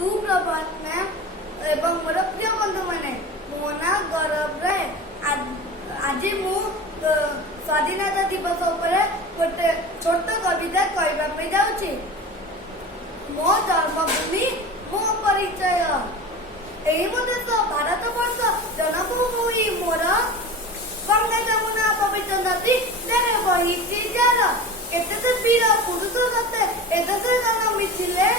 सुप्रभात मैम एवं मोर प्रिय बंधु मैंने मो ना गौरव राय। आज मु स्वाधीनता दिवस उपरे गोटे छोट कविता कहवाई जाऊँगी। मो जन्मभूमि मो परिचय एही मो देश भारत वर्ष जन्मभूमि मोर गंगा जमुना पवित्र नदी तेरे बहिची जार एते वीर पुरुष सते ए देश जन्मिथिले